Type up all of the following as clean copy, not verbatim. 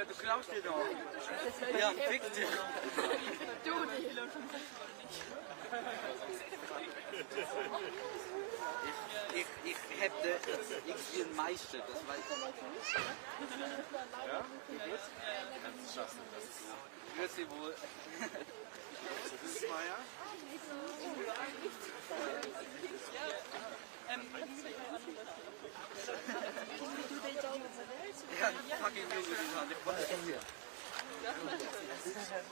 Digga, du klaust dir doch. Ja, fick dich. Du, die Hilo schon Ich hätte ich bin Meister, das weiß ich. Ja? Grüezi wohl. Das ist Meier. Ja, fucking music, man. Ich wollte es hier.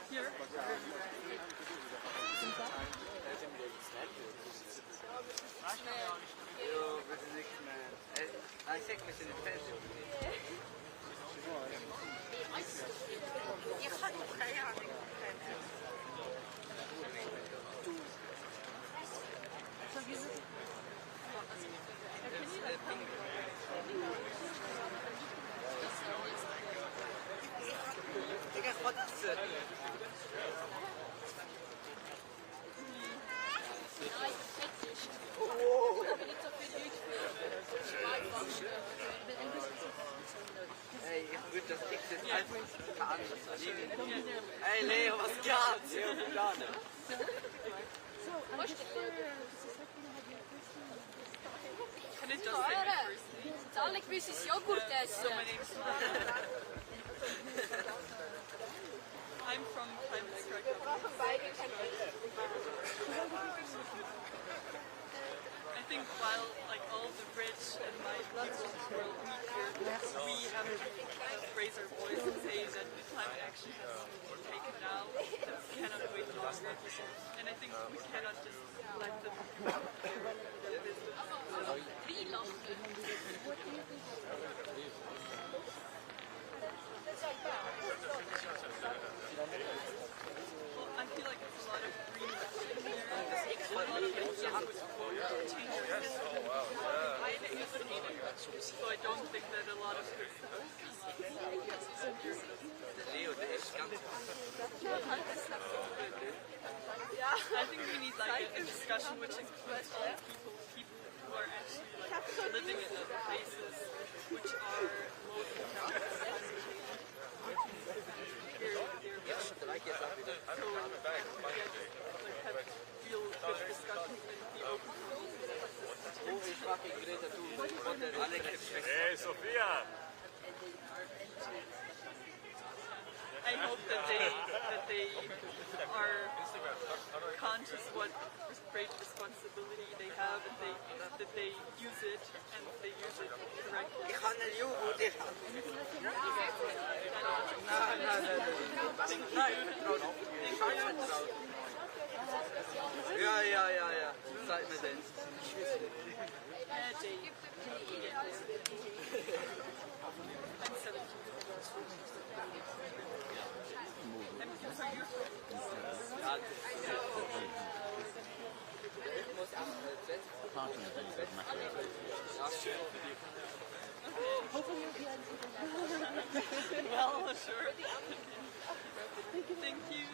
Hier. Yo, this is it, man. I think we should defend it. Ich habe keine Ahnung. Digga, wat is het? Hey, ich würde das echt einfach anders. Hey Leo, was geht's? Leo, gar nicht. Alle gewisses Joghurt essen. I'm from Climate Strike. I think while like all the rich and my people will meet here, we have to raise our voice and say that the climate action has to be taken now, that we cannot wait longer. And I think we cannot just let them do their business. Well, I feel like there's a lot of green messaging here. A lot of ideas would change our history. So I don't think that a lot of this Leo, der ist ganz... I think we need like a discussion which includes all people who are actually like living in other places which are mostly real good discussions and be open for all Oh, wie fucking Greta Thunberg. Hey, Sophia! I hope that they are conscious what great responsibility they have and that they use it and they use it correctly. Ich kann einen Joghurt, ich kann... Nein. Ja. Zeig mir den. I'm 17. Well, sure. Thank you.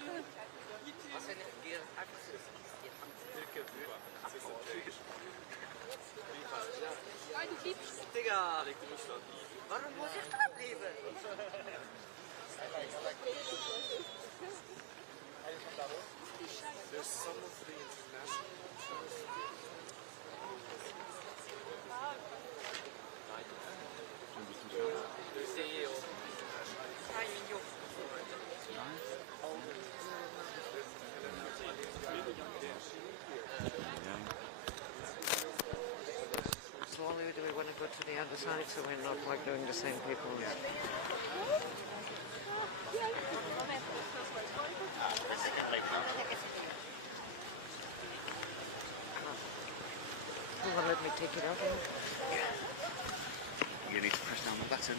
You too. Was wenn ich dir einfach so Du gibst. Digga, warum muss ich da bleiben? There's some of the international CEO. So, Ollie, do we want to go to the other side so we're not like doing the same people? Well, let me take it out here. You need to press down the button.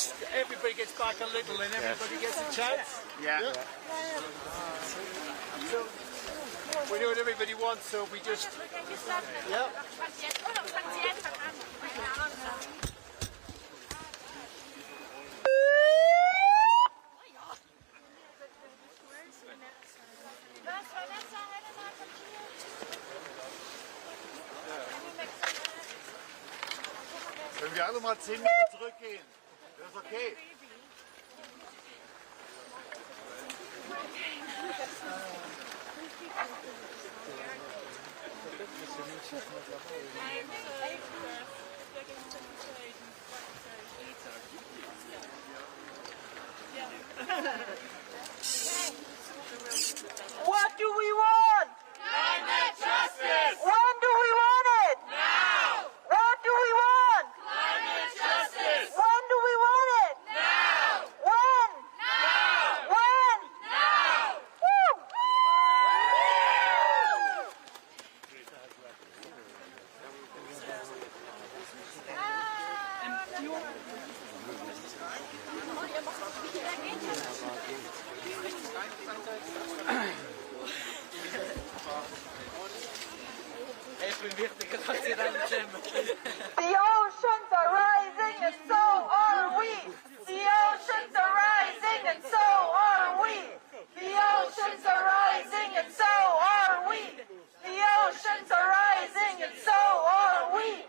just everybody gets back a little and everybody gets a chance. Yeah. So we know what everybody wants, so we just Können wir alle mal 10 Meter zurückgehen? Das ist okay. What do we want? Climate justice! When do we want it? Now! What do we want? Climate justice! When do we want it? Now! When? Now! When? Now! Woo! Ich bin wichtiger als ihr alle zusammen. The oceans are rising and so are we. The oceans are rising and so are we. The oceans are rising and so are we. The oceans are rising and so are we.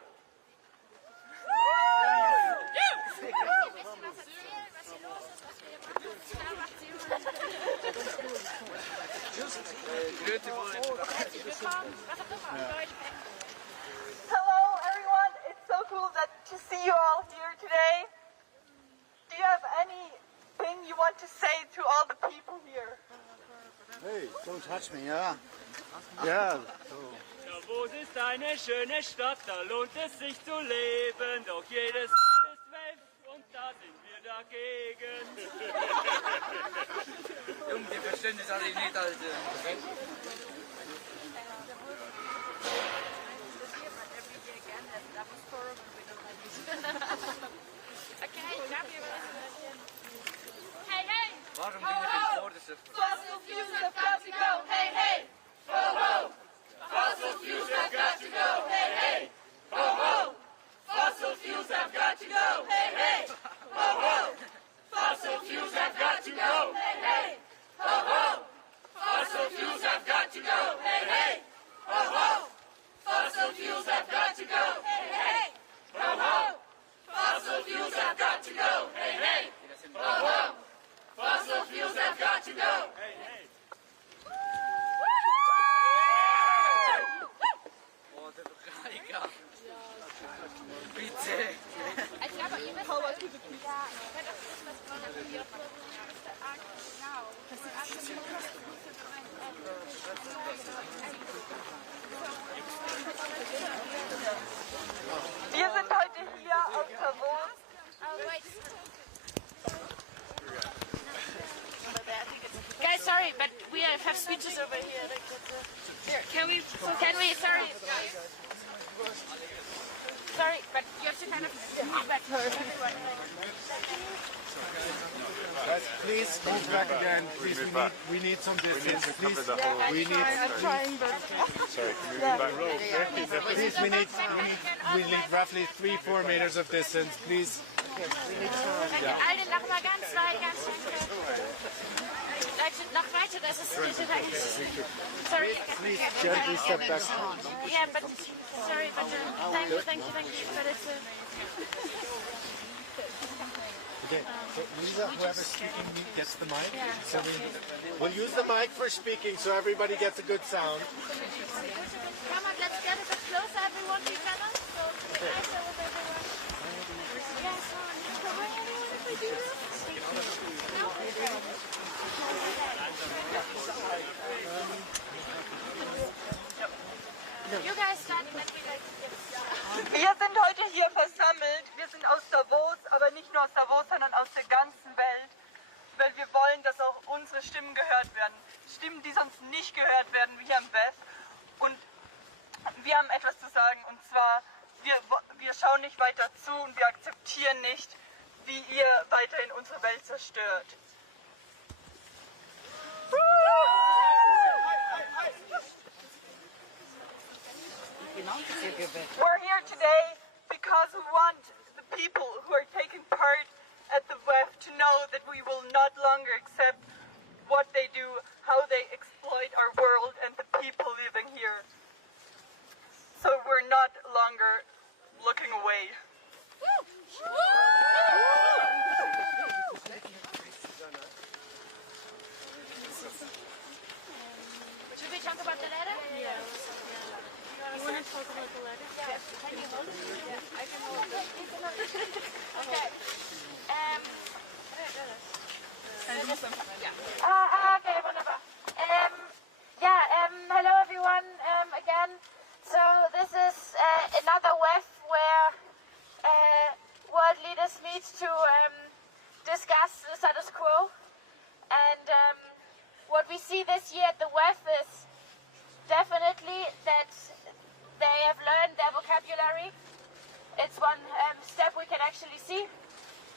Hello everyone, it's so cool to see you all here today. Do you have anything you want to say to all the people here? Hey, don't touch me, ja? Ja. Davos ist eine schöne Stadt, da lohnt es sich zu leben. Doch jedes Jahr ist Welt und da sind wir dagegen. Junge, die verstehen das alle nicht, Alter. Hey, hey! Warum bin ich im Vordersten? Fossil fuels have got to go! Hey, hey! Ho, ho! Fossil fuels have got to go! Hey, hey! Ho, ho! Fossil fuels have got to go! Hey, hey! Ho, ho! Fossil fuels have got to go! Hey, hey! Ho, ho! Fossil fuels have got to go! Hey, hey! Ho, ho! Fossil fuels have got to go! Hey, hey! Ho, ho! Fossil fuels have got to go! Hey, hey! Ho, ho! Fossil fuels have got to go! Hey, hey! Oh, der Bereiger. Bitte. Ich glaube, ihr wisst, ja, ihr könnt auch wissen, was wir machen. Wir genau. Das ist Wir sind heute hier aus Davos. Guys, sorry, but we have speeches over here. Can we, sorry. Sorry, but you have to kind of move back for everyone. Guys, please move back again. Please, we need some distance. Please, we need. I'm trying, but Sorry, please, we need roughly 3-4 meters of distance. Please. Alter, noch mal ganz weit, ganz weit. Leute, noch weiter, das ist sorry. Please gently step back. Yeah, but sorry, but thank you, but it's Okay, so Lisa, whoever's speaking gets the mic. So we'll use the mic for speaking so everybody gets a good sound. come on, let's get a bit closer, everyone, to each other. So nicer with everyone. Yes, come on, if we do this. You guys starting that we like wir sind heute hier versammelt. Wir sind aus Davos, aber nicht nur aus Davos, sondern aus der ganzen Welt, weil wir wollen, dass auch unsere Stimmen gehört werden. Stimmen, die sonst nicht gehört werden, wie hier am WEF. Und wir haben etwas zu sagen, und zwar, wir schauen nicht weiter zu und wir akzeptieren nicht, wie wie ihr weiterhin unsere Welt zerstört. We're here today because we want the people who are taking part at the WEF to know that we will not longer accept what they do, how they exploit our world and the people living here. So we're not longer looking away. Should we talk about the letter? Yeah. You want to talk about the letter? Yeah. Can you hold it? Yeah, I can hold it. Okay. Okay, wunderbar. Hello everyone again. So this is another WEF where world leaders meet to discuss the status quo. And what we see this year at the WEF is definitely that they have learned their vocabulary. It's one step we can actually see.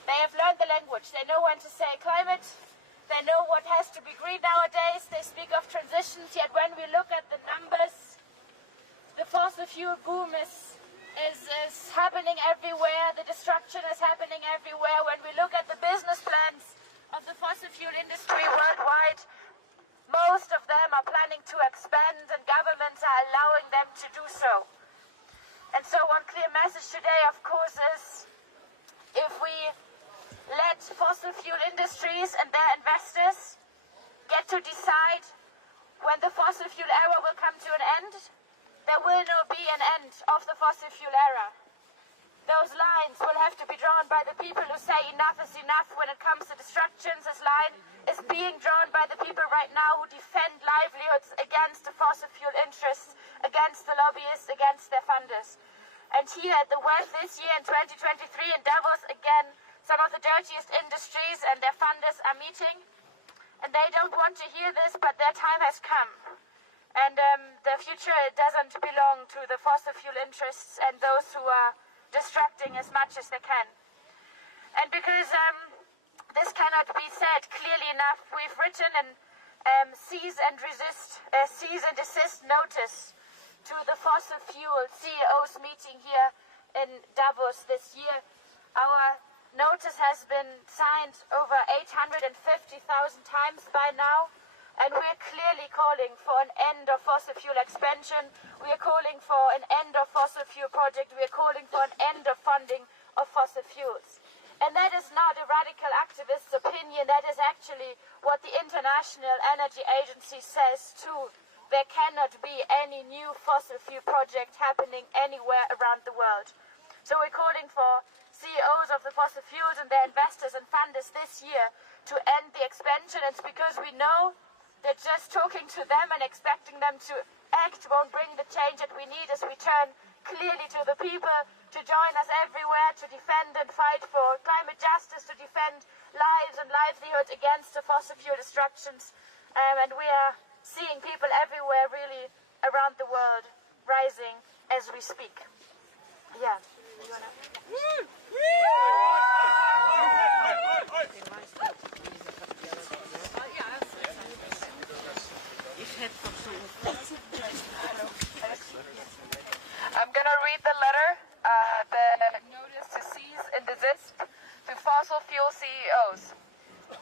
They have learned the language. They know when to say climate. They know what has to be green nowadays. They speak of transitions, yet when we look at the numbers, the fossil fuel boom is happening everywhere. The destruction is happening everywhere. When we look at the business plans of the fossil fuel industry worldwide, most of them are planning to expand and governments are allowing them to do so. And so one clear message today, of course, is if we let fossil fuel industries and their investors get to decide when the fossil fuel era will come to an end, there will not be an end of the fossil fuel era. Those lines will have to be drawn by the people who say enough is enough when it comes to destructions. This line is being drawn by the people right now who defend livelihoods against the fossil fuel interests, against the lobbyists, against their funders. And here at the WEF this year in 2023 in Davos, again, some of the dirtiest industries and their funders are meeting. And they don't want to hear this, but their time has come. And the future doesn't belong to the fossil fuel interests and those who are destructing as much as they can. And because this cannot be said clearly enough, we've written an cease and desist notice to the fossil fuel CEOs meeting here in Davos this year. Our notice has been signed over 850,000 times by now. And we're clearly calling for an end of fossil fuel expansion. We are calling for an end of fossil fuel project. We are calling for an end of funding of fossil fuels. And that is not a radical activist's opinion. That is actually what the International Energy Agency says too. There cannot be any new fossil fuel project happening anywhere around the world. So we're calling for CEOs of the fossil fuels and their investors and funders this year to end the expansion. It's because we know that just talking to them and expecting them to act won't bring the change that we need as we turn clearly to the people to join us everywhere to defend and fight for climate justice, to defend lives and livelihoods against the fossil fuel destructions. And we are seeing people everywhere really around the world rising as we speak. Yeah. I'm going to read the letter, the notice to cease and desist to fossil fuel CEOs.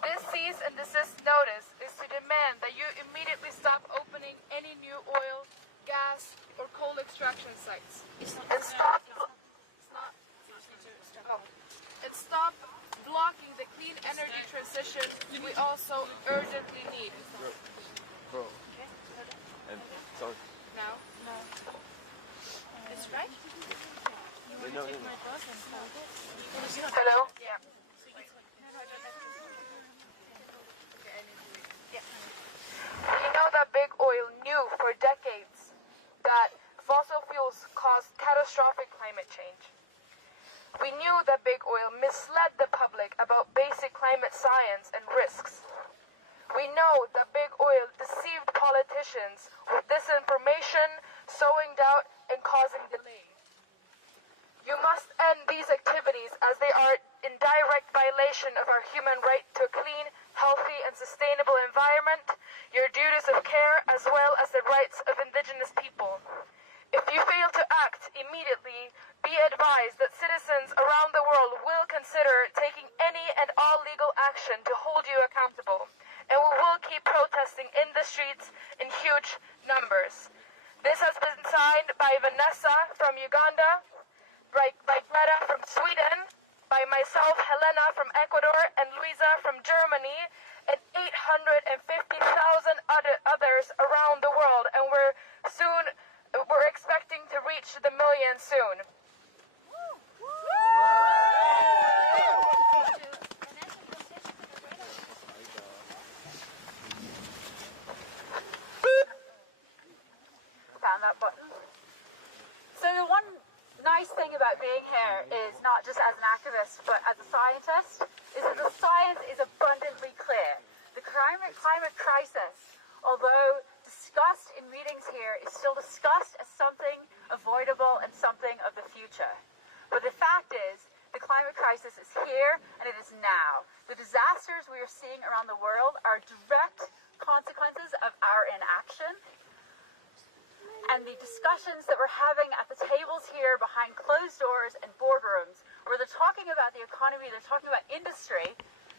This cease and desist notice is to demand that you immediately stop opening any new oil, gas, or coal extraction sites. And stop blocking the clean energy transition we also urgently need. Now? No. It's right? Hello? Yeah. We know that big oil knew for decades that fossil fuels caused catastrophic climate change. We knew that big oil misled the public about basic climate science and risks. We know that big oil deceived politicians with disinformation, sowing doubt, and causing delay. You must end these activities as they are in direct violation of our human right to a clean, healthy and sustainable environment, your duties of care as well as the rights of indigenous people. If you fail to act immediately, be advised that citizens around the world will consider taking any and all legal action to hold you accountable, and we will keep protesting in the streets in huge numbers. This has been signed by Vanessa from Uganda, by Greta from Sweden, by myself, Helena from Ecuador, and Luisa from Germany, and 850,000 others around the world, and we're expecting to reach the million soon. Found that button. So the one nice thing about being here is not just as an activist but as a scientist is that the science is abundantly clear. The climate crisis, although discussed in meetings here, is still discussed as something avoidable and something of the future. But the fact is, the climate crisis is here and it is now. The disasters we are seeing around the world are direct consequences of our inaction. And the discussions that we're having at the tables here behind closed doors and boardrooms, where they're talking about the economy, they're talking about industry,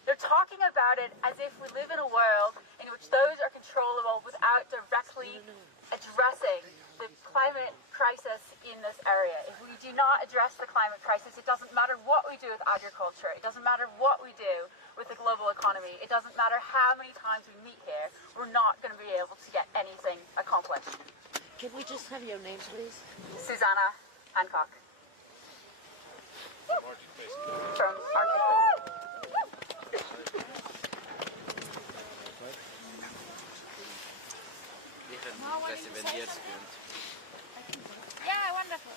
they're talking about it as if we live in a world in which those are controllable without directly addressing the climate crisis in this area. If we do not address the climate crisis, it doesn't matter what we do with agriculture, it doesn't matter what we do with the global economy, it doesn't matter how many times we meet here, we're not going to be able to get anything accomplished. Can we just have your name, please? Susanna Hancock. From Arctic. Wenn die jetzt filmt. Yeah, wonderful.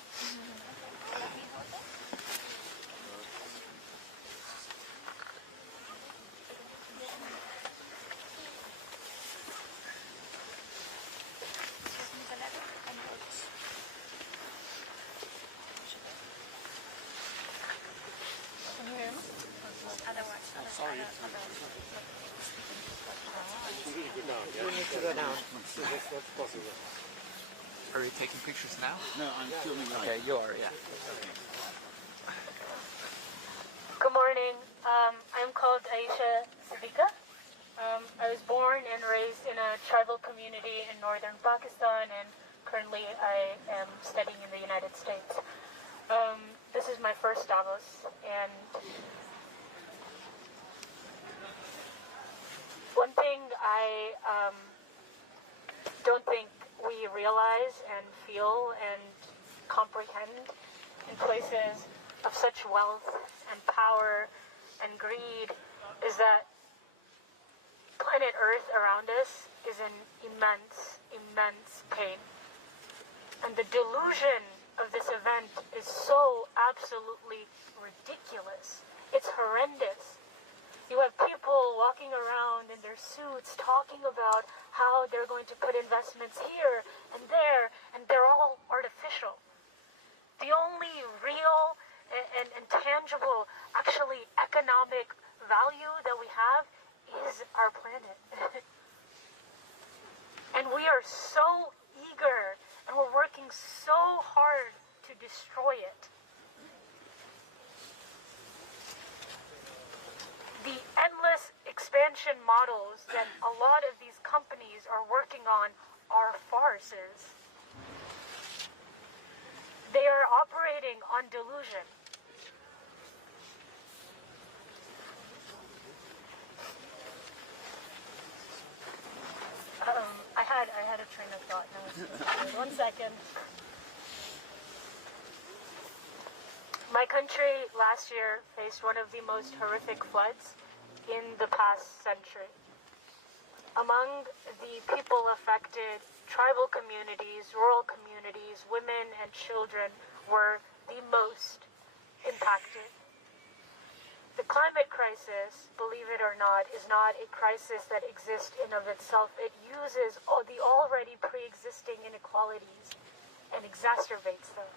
Sorry. We need to go down. That's possible. Are you taking pictures now? No, I'm filming live. Okay, you are, yeah. Good morning. I'm called Aisha Siddiqa. I was born and raised in a tribal community in northern Pakistan, and currently I am studying in the United States. This is my first Davos, and one thing I don't think we realize and feel and comprehend in places of such wealth and power and greed is that planet Earth around us is in immense, immense pain. And the delusion of this event is so absolutely ridiculous. It's horrendous. You have people walking around in their suits talking about how they're going to put investments here and there, and they're all artificial. The only real and tangible, actually economic value that we have is our planet. And we are so eager, and we're working so hard to destroy it. The endless expansion models that a lot of these companies are working on are farces. They are operating on delusion. I had a train of thought. No, 1 second. My country last year faced one of the most horrific floods in the past century. Among the people affected, tribal communities, rural communities, women and children were the most impacted. The climate crisis, believe it or not, is not a crisis that exists in of itself. It uses the already pre-existing inequalities and exacerbates them.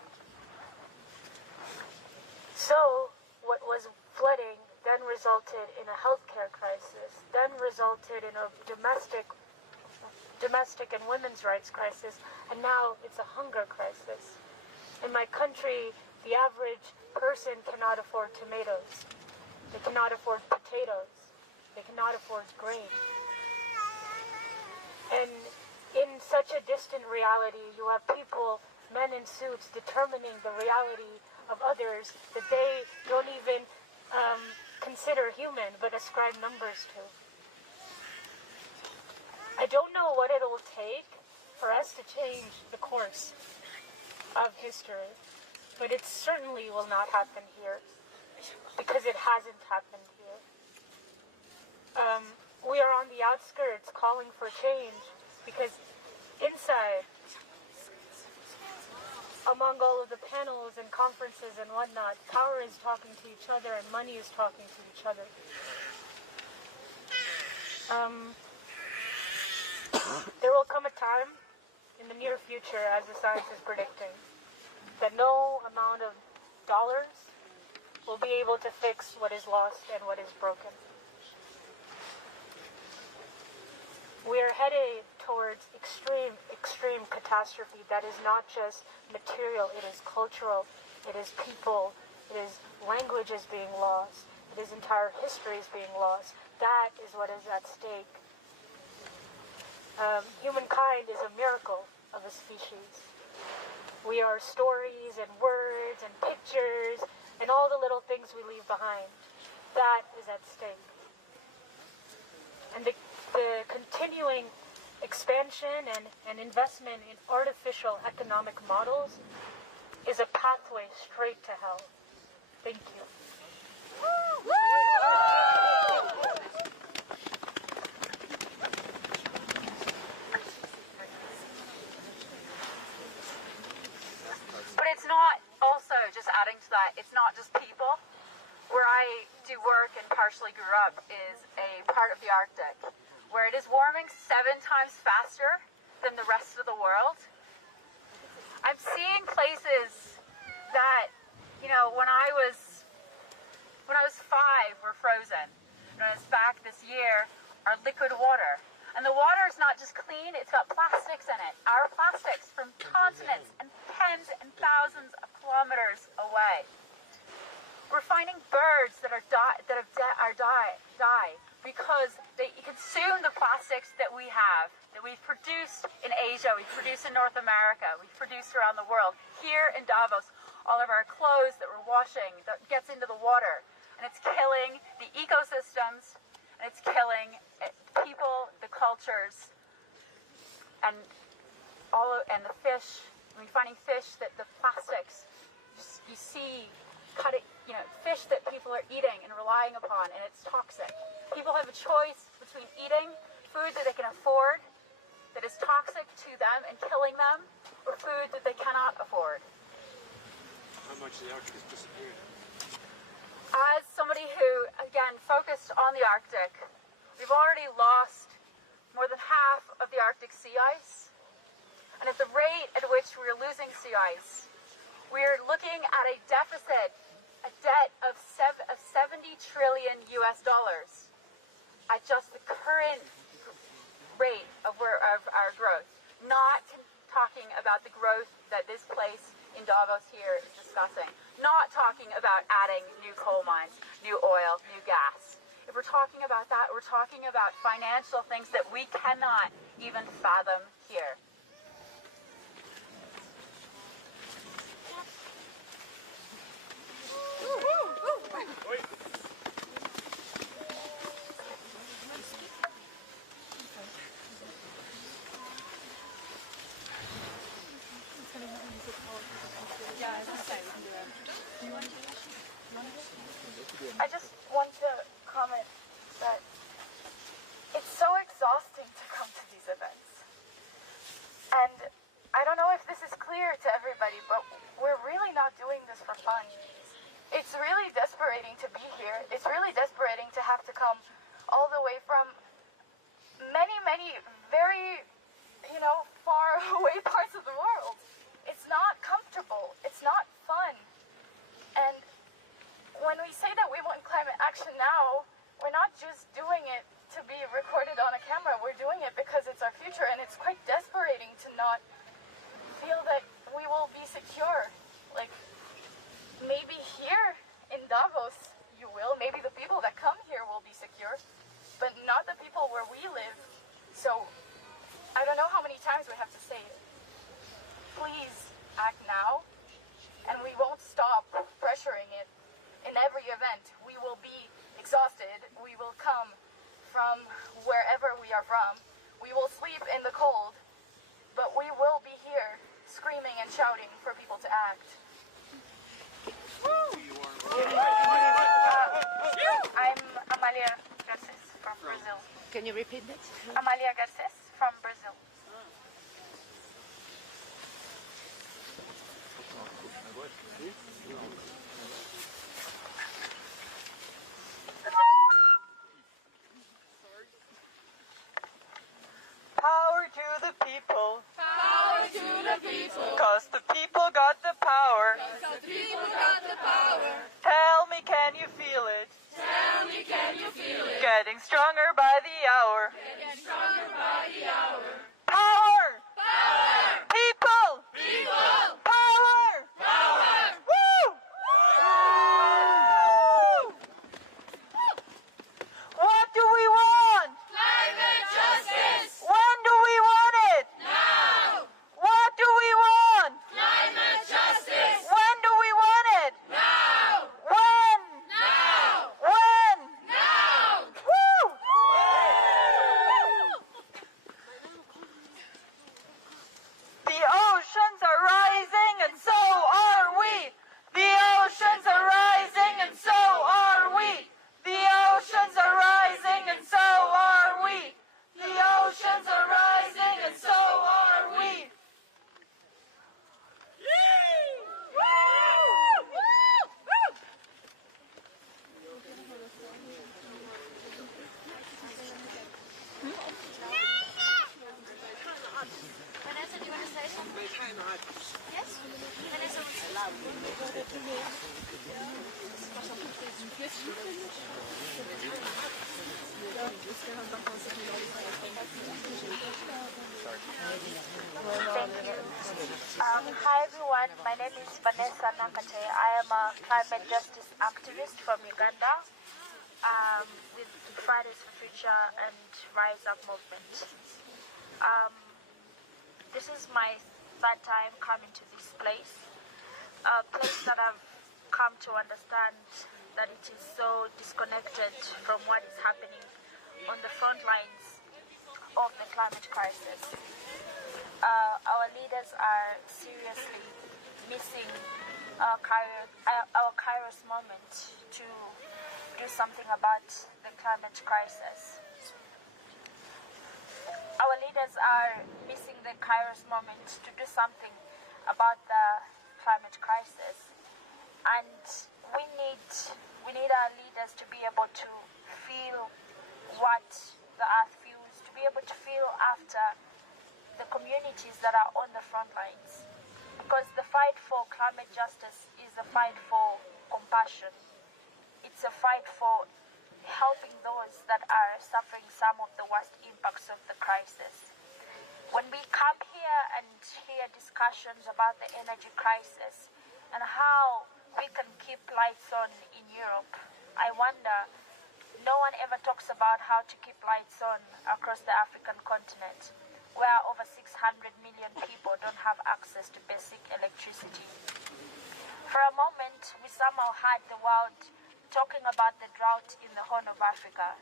So what was flooding then resulted in a healthcare crisis, then resulted in a domestic and women's rights crisis, and now it's a hunger crisis. In my country, the average person cannot afford tomatoes. They cannot afford potatoes. They cannot afford grain. And in such a distant reality, you have people, men in suits, determining the reality of others that they don't even consider human, but ascribe numbers to. I don't know what it will take for us to change the course of history, but it certainly will not happen here, because it hasn't happened here. We are on the outskirts calling for change, because inside, among all of the panels and conferences and whatnot, power is talking to each other and money is talking to each other. There will come a time in the near future, as the science is predicting, that no amount of dollars will be able to fix what is lost and what is broken. We are headed towards extreme catastrophe that is not just material, it is cultural, it is people, it is languages being lost, it is entire histories being lost. That is what is at stake. Humankind is a miracle of a species. We are stories and words and pictures and all the little things we leave behind. That is at stake. And the continuing expansion and investment in artificial economic models is a pathway straight to hell. Thank you. But it's not, also just adding to that, it's not just people. Where I do work and partially grew up is a part of the Arctic, where it is warming 7 times faster than the rest of the world. I'm seeing places that, you know, when I was 5 were frozen. When I was back this year, are liquid water. And the water is not just clean, it's got plastics in it. Our plastics from continents and tens and thousands of kilometers away. We're finding birds that died because they consume the plastics that we have, that we've produced in Asia, we've produced in North America, we've produced around the world. Here in Davos, all of our clothes that we're washing that gets into the water, and it's killing the ecosystems, and it's killing people, the cultures, and the fish. I mean, finding fish that the plastics, you see, fish that people are eating and relying upon, and it's toxic. People have a choice between eating food that they can afford, that is toxic to them and killing them, or food that they cannot afford. How much of the Arctic has disappeared? As somebody who, again, focused on the Arctic, we've already lost more than half of the Arctic sea ice. And at the rate at which we're losing sea ice, we're looking at a deficit, a debt of 70 trillion US dollars at just the current rate of our growth. Not talking about the growth that this place in Davos here is discussing. Not talking about adding new coal mines, new oil, new gas. If we're talking about that, we're talking about financial things that we cannot even fathom here. I just want to comment that it's so exhausting to come to these events. And I don't know if this is clear to everybody, but we're really not doing this for fun. It's really desperating to be here. It's really desperating to have to come all the way from many, many very, far away parts of the world. It's not comfortable. It's not fun. And and shouting for people to act. I'm Amalia Garces from Brazil. Can you repeat that? Amalia Garces from Brazil. Power to the people. Power to the people. 'Cause the people got the power. The people got the power. Tell me, can you feel it? Tell me, can you feel it? Getting stronger by the hour. Getting stronger by the hour. Power! Power! People! People! Power! Power! Woo! What do we want? Climate justice! When do we want it? Now! What do we want? Climate justice! When do we want it? Now! When? Now! When? Now! Woo! The oceans are rising and so are we. The oceans are rising and so are we. The oceans are rising and so are we. The oceans are rising and so are we. Vanessa, do you want to say something? Yes? Vanessa wants to Hi everyone, my name is Vanessa Nakate. I am a climate justice activist from Uganda with Fridays for Future and Rise Up movement. This is my third time coming to this place, a place that I've come to understand that it is so disconnected from what is happening on the front lines of the climate crisis. Our leaders are seriously missing our Kairos moment to do something about the climate crisis. Our leaders are missing the Kairos moment to do something about the climate crisis, and we need our leaders to be able to feel what the earth feels, to be able to feel after the communities that are on the front lines, because the fight for climate justice is a fight for compassion. It's a fight for helping those that are suffering some of the worst impacts of the crisis. When we come here and hear discussions about the energy crisis and how we can keep lights on in Europe, I wonder, no one ever talks about how to keep lights on across the African continent, where over 600 million people don't have access to basic electricity. For a moment, we somehow had the world talking about the drought in the Horn of Africa,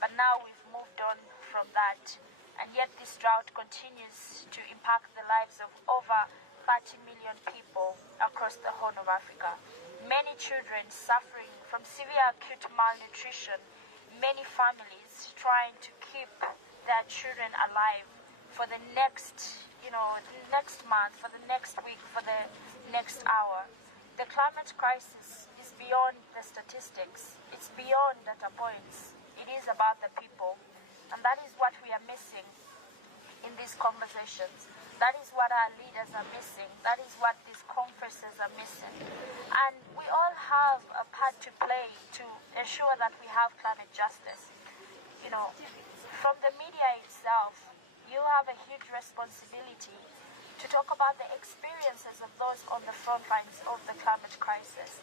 but now we've moved on from that, and yet this drought continues to impact the lives of over 30 million people across the Horn of Africa. Many children suffering from severe acute malnutrition, many families trying to keep their children alive for the next, next month, for the next week, for the next hour. The climate crisis is beyond the statistics. It's beyond data points. It is about the people. And that is what we are missing in these conversations. That is what our leaders are missing. That is what these conferences are missing. And we all have a part to play to ensure that we have climate justice. From the media itself, you have a huge responsibility to talk about the experiences of those on the front lines of the climate crisis.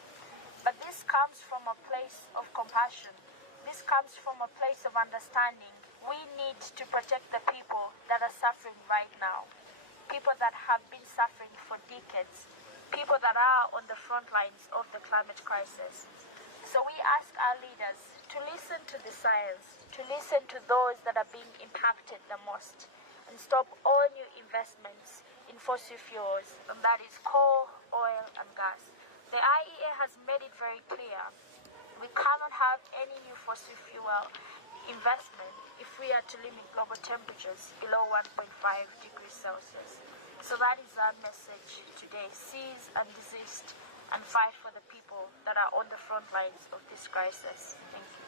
But this comes from a place of compassion. This comes from a place of understanding. We need to protect the people that are suffering right now. People that have been suffering for decades. People that are on the front lines of the climate crisis. So we ask our leaders to listen to the science, to listen to those that are being impacted the most, and stop all new investments in fossil fuels, and that is coal, oil, and gas. The IEA has made it very clear we cannot have any new fossil fuel investment if we are to limit global temperatures below 1.5 degrees Celsius. So that is our message today. Cease and desist and fight for the people that are on the front lines of this crisis. Thank you.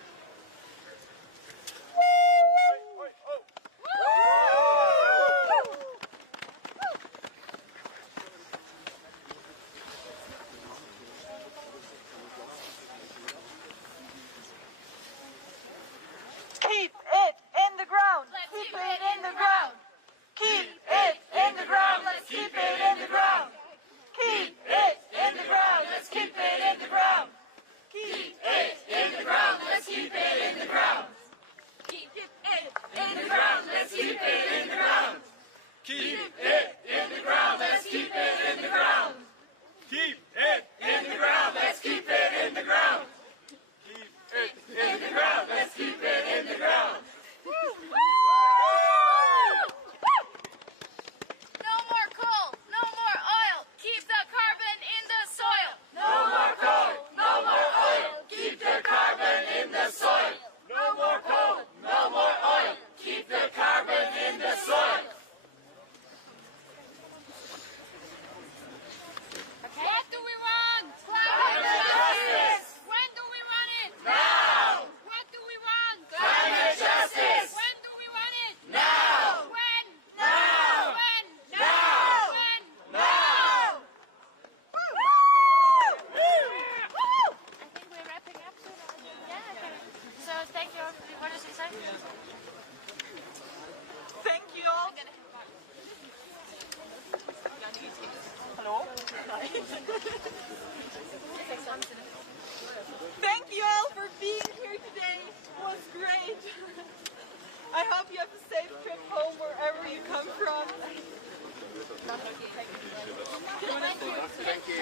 Keep it in the ground. Keep it in the ground. Keep it in the ground. Let's keep it in the ground. Keep it in the ground. Let's keep it in the ground. Keep it in the ground. Let's keep it in the ground. Keep it in the ground. Let's keep it in the ground. Keep it in the ground. Let's keep it in the ground. Keep it in the ground. Let's keep it in the ground. Keep it in the ground. Let's keep it in the ground. No more coal, no more oil. Keep the carbon in the soil. No more coal, no more oil. Keep the carbon in the soil. No more coal, no more oil. Keep the carbon in the soil. What do we want? Climate justice. When do we want it? Now. What do we want? Climate justice. When do we want it? Now. When? Now. When? Now. When? Now. I think we're wrapping up soon. Yeah, okay. So thank you. What does it say? Thank you all. Hello? Thank you all for being here today. It was great. I hope you have a safe trip home wherever you come from. Thank you.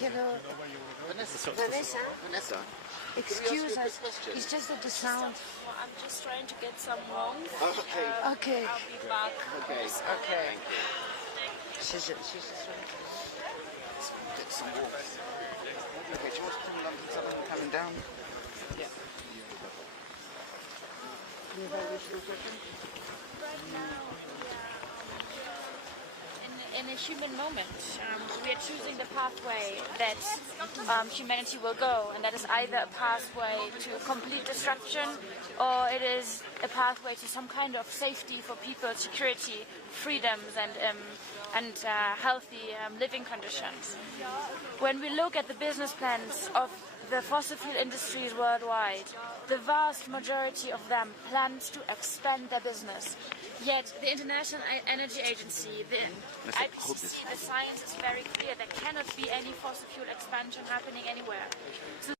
Hello. Vanessa. Excuse us. It's just that the sound. Well, I'm just trying to get some wrong. Okay. I'll be back. Okay. She's just trying to Get some water. Okay, do you want to come along to someone coming down? Yeah. Right now, in a human moment, we are choosing the pathway that humanity will go, and that is either a pathway to complete destruction, or it is a pathway to some kind of safety for people, security, freedoms, and healthy living conditions. When we look at the business plans of the fossil fuel industries worldwide, the vast majority of them plans to expand their business. Yet the International Energy Agency, the IPCC, the science is very clear. There cannot be any fossil fuel expansion happening anywhere. So